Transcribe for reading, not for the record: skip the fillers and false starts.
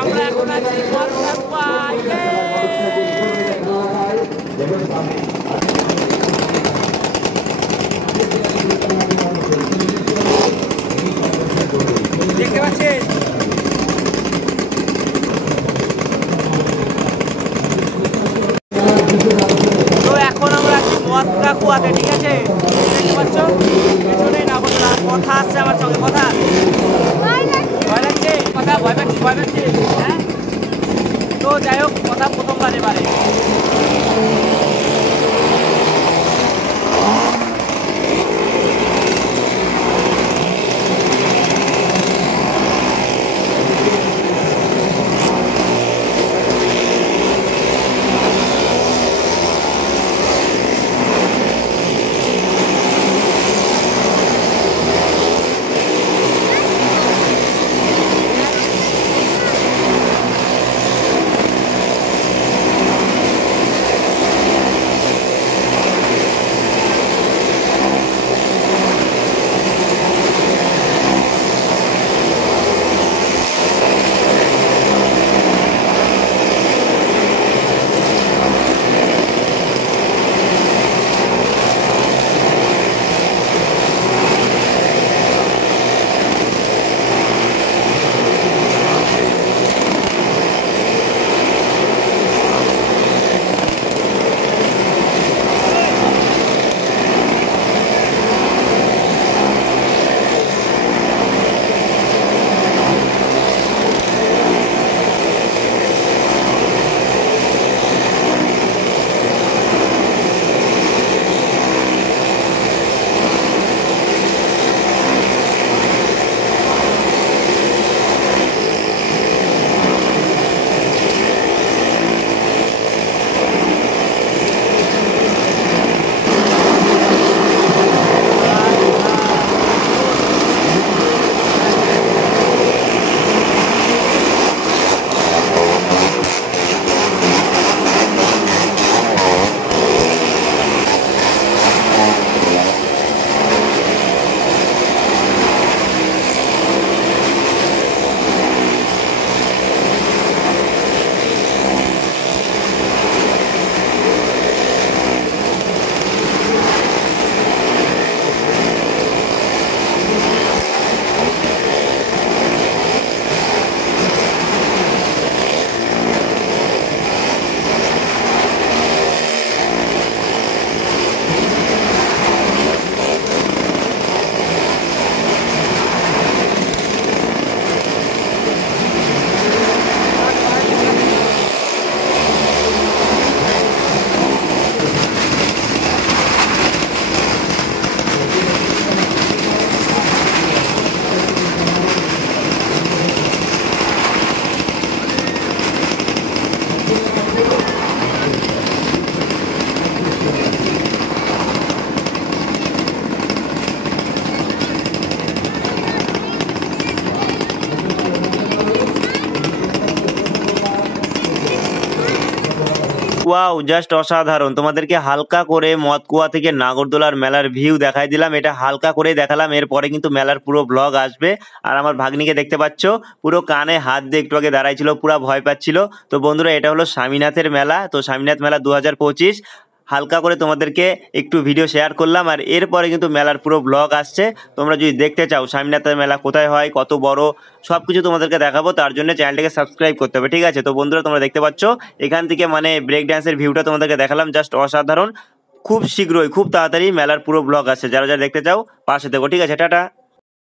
আমরা এখন আছি দেখতে পাচ্ছেন। তো এখন আমরা আছি মদকা কুয়াতে, ঠিক আছে? দেখতে পাচ্ছ পেছনে না কথা আসছে আমার সঙ্গে, কথা ভয় লাগছে, কথা ভয় পাচ্ছি হ্যাঁ। তো যাই হোক, কথা প্রথমবার এবারে। ওয়াও, জাস্ট অসাধারণ। তোমাদেরকে হালকা করে মদ কুয়া থেকে নাগরদোলার মেলার ভিউ দেখাই দিলাম, এটা হালকা করে দেখালাম। এরপরে কিন্তু মেলার পুরো ব্লগ আসবে। আর আমার ভাগ্নিকে দেখতে পাচ্ছ, পুরো কানে হাত দিয়ে একটু আগে দাঁড়াইছিল, পুরো ভয় পাচ্ছিল। তো বন্ধুরা, এটা হলো স্বামীনাথের মেলা। তো স্বামীনাথ মেলা 2025 হালকা করে তোমাদেরকে একটু ভিডিও শেয়ার করলাম। আর এরপরে কিন্তু মেলার পুরো ব্লগ আসছে। তোমরা যদি দেখতে চাও স্বামীনাথের মেলা কোথায় হয়, কত বড়, সব কিছু তোমাদেরকে দেখাবো। তার জন্য চ্যানেলটাকে সাবস্ক্রাইব করতে হবে, ঠিক আছে? তো বন্ধুরা, তোমরা দেখতে পাচ্ছ এখান থেকে মানে ব্রেক ড্যান্সের ভিউটা তোমাদেরকে দেখালাম, জাস্ট অসাধারণ। খুব শীঘ্রই, খুব তাড়াতাড়ি মেলার পুরো ব্লগ আসছে। যারা যারা দেখতে চাও পাশে থেকো, ঠিক আছে? টাটা।